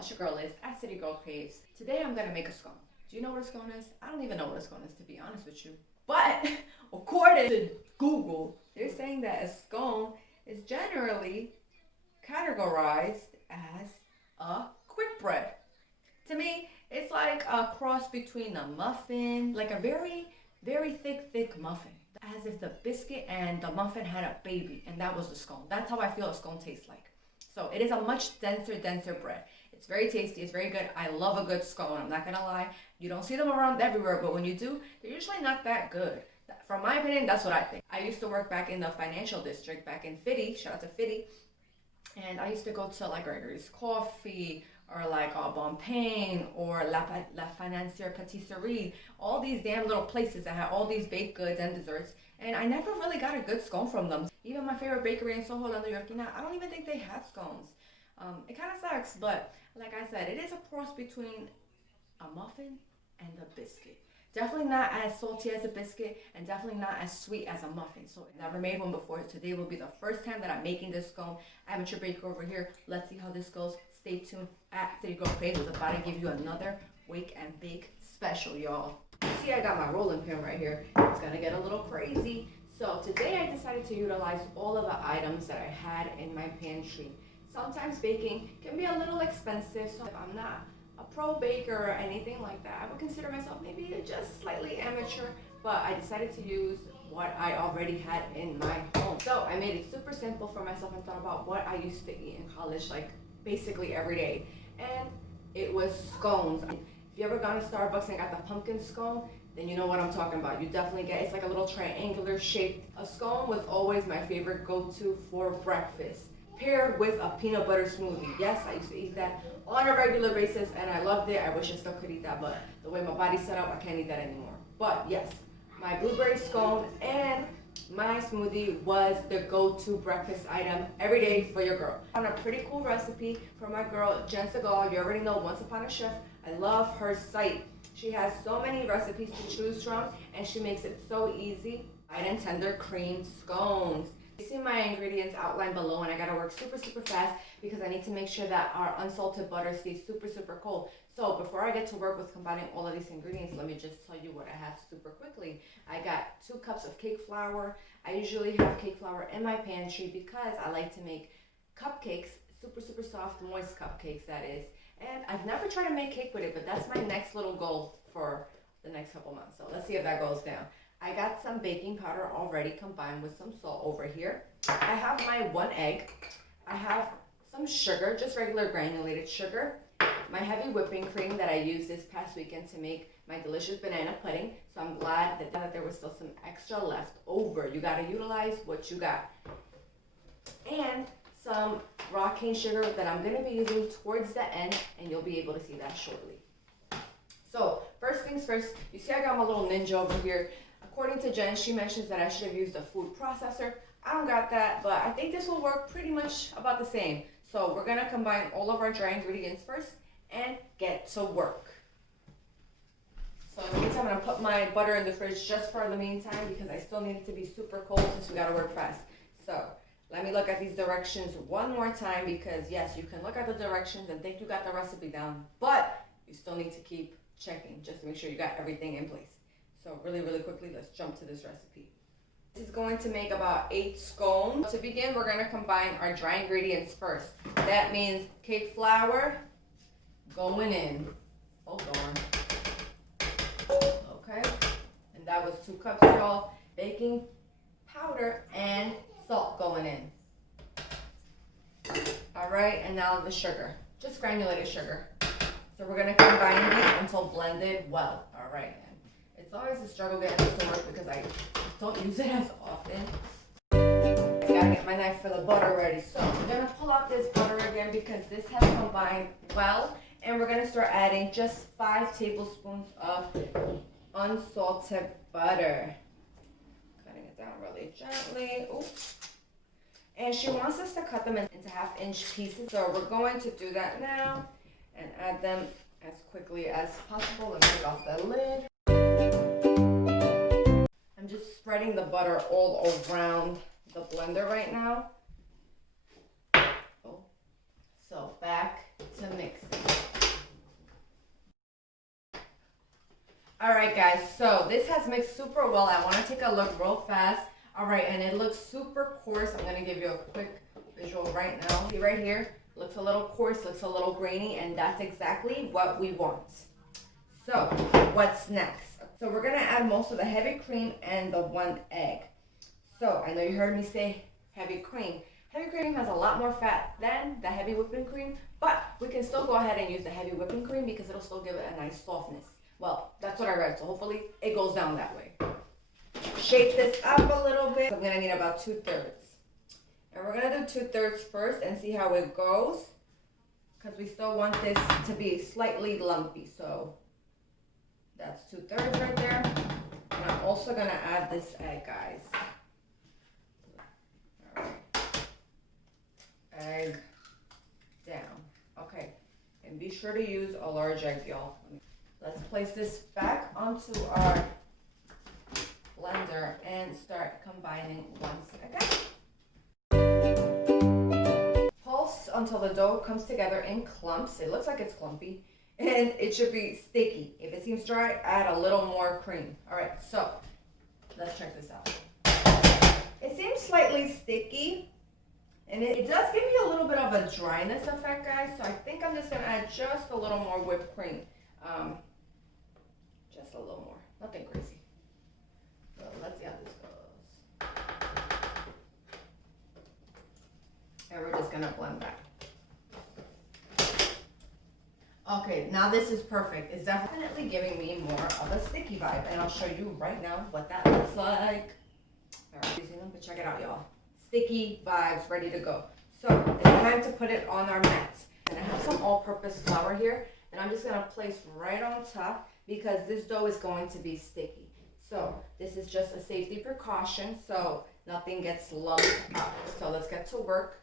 it's your girl Liz at CityGirlCraves. Today I'm gonna make a scone. Do you know what a scone is? I don't even know what a scone is, to be honest with you. But according to Google, they're saying that a scone is generally categorized as a quick bread. To me, it's like a cross between a muffin, like a very, very thick muffin. As if the biscuit and the muffin had a baby, and that was the scone. That's how I feel a scone tastes like. So it is a much denser bread. It's very tasty, it's very good. I love a good scone, I'm not gonna lie. You don't see them around everywhere, but when you do, they're usually not that good. From my opinion, that's what I think. I used to work back in the financial district, back in Fitty, shout out to Fitty. And I used to go to like Gregory's Coffee, or like Bon Pain, or La Financière Patisserie, all these damn little places that had all these baked goods and desserts, and I never really got a good scone from them. Even my favorite bakery in Soho, La New Yorkina, I don't even think they have scones. It kind of sucks, but like I said, it is a cross between a muffin and a biscuit. Definitely not as salty as a biscuit, and definitely not as sweet as a muffin. So I've never made one before. Today will be the first time that I'm making this scone. Amateur baker over here. Let's see how this goes. Stay tuned at CityGirlCraves. It's about to give you another wake and bake special, y'all. See, I got my rolling pin right here. It's gonna get a little crazy. So today I decided to utilize all of the items that I had in my pantry. Sometimes baking can be a little expensive, so if I'm not a pro baker or anything like that, I would consider myself maybe just slightly amateur, but I decided to use what I already had in my home. So I made it super simple for myself and thought about what I used to eat in college, like basically every day, and it was scones. If you ever gone to Starbucks and got the pumpkin scone, then you know what I'm talking about. You definitely get, it's like a little triangular shape. A scone was always my favorite go-to for breakfast, paired with a peanut butter smoothie. Yes, I used to eat that on a regular basis, and I loved it. I wish I still could eat that, but the way my body's set up, I can't eat that anymore. But yes, my blueberry scone and my smoothie was the go-to breakfast item every day for your girl. On a pretty cool recipe from my girl, Jenn Segal. You already know, Once Upon a Chef. I love her site. She has so many recipes to choose from, and she makes it so easy. Light and tender cream scones. You see my ingredients outlined below, and I gotta work super fast because I need to make sure that our unsalted butter stays super cold. So before I get to work with combining all of these ingredients, let me just tell you what I have super quickly. I got 2 cups of cake flour. I usually have cake flour in my pantry because I like to make cupcakes, super soft, moist cupcakes, that is. And I've never tried to make cake with it, but that's my next little goal for the next couple months. So let's see if that goes down. I got some baking powder already combined with some salt over here. I have my 1 egg. I have some sugar, just regular granulated sugar. My heavy whipping cream that I used this past weekend to make my delicious banana pudding. So I'm glad that there was still some extra left over. You gotta utilize what you got. And some raw cane sugar that I'm gonna be using towards the end, and you'll be able to see that shortly. So first things first, you see I got my little ninja over here. According to Jenn, she mentions that I should have used a food processor. I don't got that, but I think this will work pretty much about the same. So we're gonna combine all of our dry ingredients first and get to work. So in the meantime, I'm gonna put my butter in the fridge just for the meantime because I still need it to be super cold since we gotta work fast. So let me look at these directions one more time because yes, you can look at the directions and think you got the recipe down, but you still need to keep checking just to make sure you got everything in place. So really quickly, let's jump to this recipe. This is going to make about 8 scones. To begin, we're gonna combine our dry ingredients first. That means cake flour going in. Hold on. Okay, and that was 2 cups, y'all. Baking powder and salt going in. All right, and now the sugar, just granulated sugar. So we're gonna combine these until blended well. All right. It's always a struggle getting this to work because I don't use it as often. I gotta get my knife for the butter ready. So I'm gonna pull out this butter again because this has combined well. And we're gonna start adding just 5 tablespoons of unsalted butter. Cutting it down really gently. Oops. And she wants us to cut them into 1/2-inch pieces. So we're going to do that now and add them as quickly as possible. Let me take off the lid. I'm just spreading the butter all around the blender right now. Oh. So back to mixing. All right, guys, so this has mixed super well. I want to take a look real fast. All right, and it looks super coarse. I'm going to give you a quick visual right now. See right here, looks a little coarse, looks a little grainy, and that's exactly what we want. So what's next? So we're going to add most of the heavy cream and the 1 egg. So I know you heard me say heavy cream. Heavy cream has a lot more fat than the heavy whipping cream, but we can still go ahead and use the heavy whipping cream because it'll still give it a nice softness. Well, that's what I read, so hopefully it goes down that way. Shake this up a little bit. I'm gonna need about 2/3. And we're gonna do 2/3 first and see how it goes, because we still want this to be slightly lumpy. So that's 2/3 right there. And I'm also gonna add this egg, guys. All right. Egg down. Okay. And be sure to use a large egg, y'all. Let's place this back onto our blender and start combining once again. Pulse until the dough comes together in clumps. It looks like it's clumpy and it should be sticky. If it seems dry, add a little more cream. All right, so let's check this out. It seems slightly sticky and it does give you a little bit of a dryness effect, guys. So I think I'm just gonna add just a little more whipped cream. Just a little more, nothing crazy. So let's see how this goes. And we're just gonna blend that. Okay, now this is perfect. It's definitely giving me more of a sticky vibe, and I'll show you right now what that looks like. All right, using them, but check it out, y'all. Sticky vibes, ready to go. So it's time to put it on our mat. And I have some all-purpose flour here, and I'm just gonna place right on top because this dough is going to be sticky. So this is just a safety precaution so nothing gets lumped up. So let's get to work.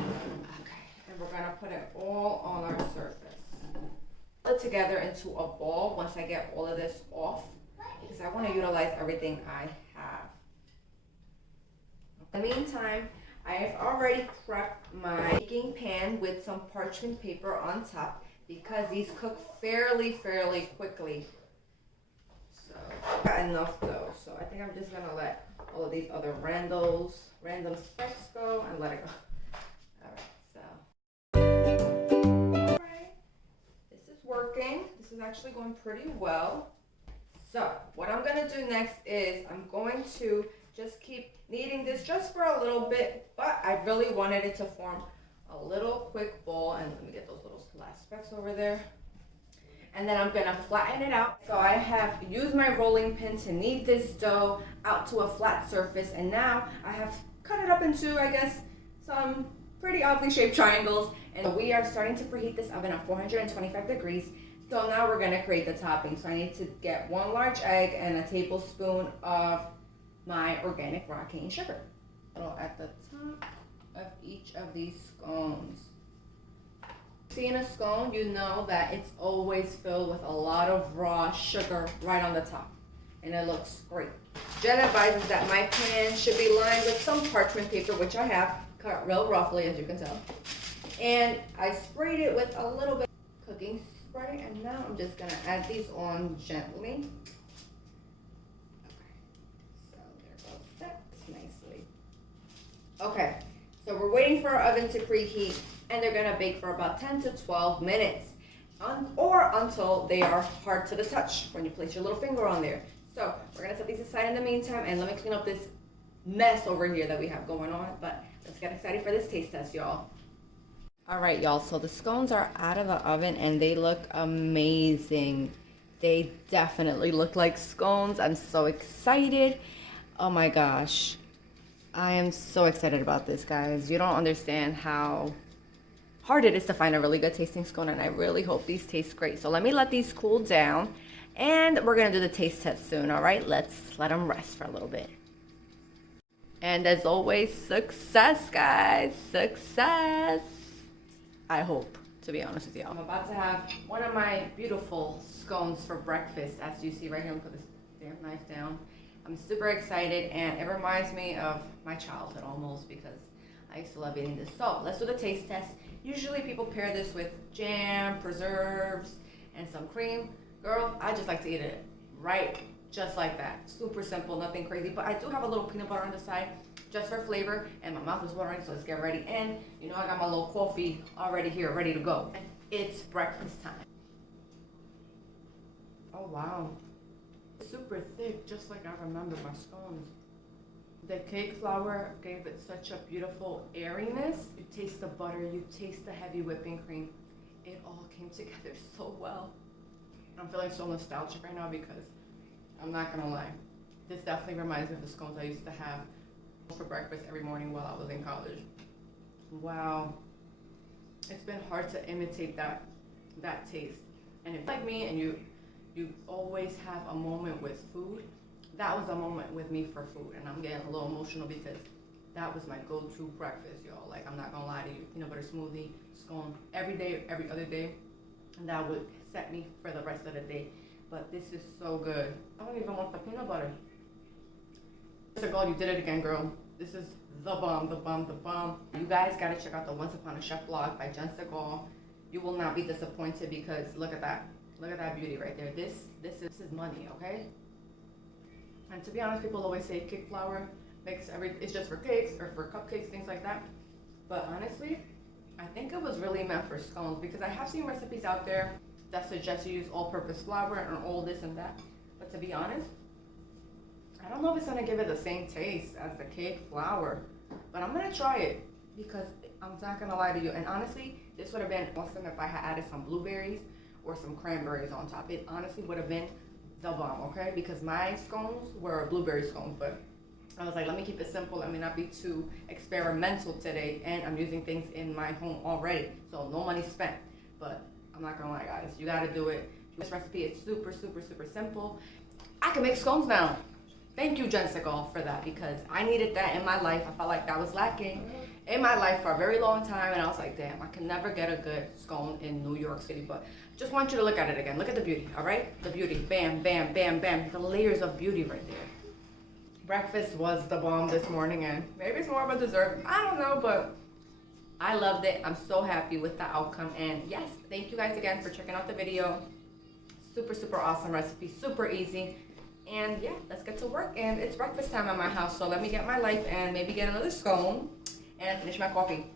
Okay, and we're gonna put it all on our surface. Put it together into a ball once I get all of this off because I want to utilize everything I have. In the meantime, I have already prepped my baking pan with some parchment paper on top because these cook fairly quickly. So I got enough dough. So I think I'm just gonna let all of these other random specks go and let it go. Alright, this is working. This is actually going pretty well. So what I'm gonna do next is I'm going to just keep kneading this just for a little bit, but I really wanted it to form a little quick ball, and let me get those little last specks over there. And then I'm gonna flatten it out. So I have used my rolling pin to knead this dough out to a flat surface, and now I have cut it up into, I guess, some pretty oddly shaped triangles. And we are starting to preheat this oven at 425 degrees. So now we're gonna create the topping. So I need to get 1 large egg and a tablespoon of my organic raw cane sugar. At the top of each of these scones. Seeing a scone, you know that it's always filled with a lot of raw sugar right on the top, and it looks great. Jenn advises that my pan should be lined with some parchment paper, which I have, cut real roughly as you can tell, and I sprayed it with a little bit of cooking spray, and now I'm just gonna add these on gently. Okay, so we're waiting for our oven to preheat, and they're gonna bake for about 10 to 12 minutes, or until they are hard to the touch when you place your little finger on there. So we're gonna set these aside in the meantime, and let me clean up this mess over here that we have going on, but let's get excited for this taste test, y'all. All right, y'all, so the scones are out of the oven, and they look amazing. They definitely look like scones. I'm so excited. Oh my gosh. I am so excited about this, guys. You don't understand how hard it is to find a really good tasting scone, and I really hope these taste great. So let me let these cool down, and we're gonna do the taste test soon, all right? Let's let them rest for a little bit. And as always, success, guys, success. I hope, to be honest with y'all. I'm about to have one of my beautiful scones for breakfast. As you see right here, I'm gonna put this damn knife down. I'm super excited, and it reminds me of my childhood almost because I used to love eating this. So let's do the taste test. Usually people pair this with jam, preserves, and some cream. Girl, I just like to eat it right just like that. Super simple, nothing crazy. But I do have a little peanut butter on the side just for flavor, and my mouth is watering, so let's get ready. And you know I got my little coffee already here, ready to go. It's breakfast time. Oh wow. Super thick, just like I remember my scones. The cake flour gave it such a beautiful airiness. You taste the butter, you taste the heavy whipping cream. It all came together so well. I'm feeling so nostalgic right now because I'm not gonna lie. This definitely reminds me of the scones I used to have for breakfast every morning while I was in college. Wow. It's been hard to imitate that taste. And if you're like me and you always have a moment with food, that was a moment with me for food. And I'm getting a little emotional because that was my go-to breakfast, y'all. Like, I'm not gonna lie to you. Peanut butter smoothie, scone, every day, every other day. And that would set me for the rest of the day. But this is so good. I don't even want the peanut butter. Segal, you did it again, girl. This is the bomb, the bomb, the bomb. You guys gotta check out the Once Upon a Chef vlog by Jenn Segal. You will not be disappointed because look at that. Look at that beauty right there. This is money, okay? And to be honest, people always say cake flour makes it's just for cakes or for cupcakes, things like that. But honestly, I think it was really meant for scones because I have seen recipes out there that suggest you use all-purpose flour and all this and that. But to be honest, I don't know if it's gonna give it the same taste as the cake flour. But I'm gonna try it because I'm not gonna lie to you. And honestly, this would have been awesome if I had added some blueberries or some cranberries on top. It honestly would have been the bomb, okay? Because my scones were blueberry scones, but I was like, let me keep it simple. Let me not be too experimental today. And I'm using things in my home already, so no money spent. But I'm not gonna lie, guys, you gotta do it. This recipe is super, super, super simple. I can make scones now. Thank you, Jenn Segal, for that because I needed that in my life. I felt like that was lacking in my life for a very long time, and I was like, damn, I can never get a good scone in New York City. But just want you to look at it again. Look at the beauty, all right? The beauty, bam, bam, bam, bam. The layers of beauty right there. Breakfast was the bomb this morning, and maybe it's more of a dessert. I don't know, but I loved it. I'm so happy with the outcome. And yes, thank you guys again for checking out the video. Super, super awesome recipe, super easy. And yeah, let's get to work. And it's breakfast time at my house, so let me get my life and maybe get another scone and finish my coffee.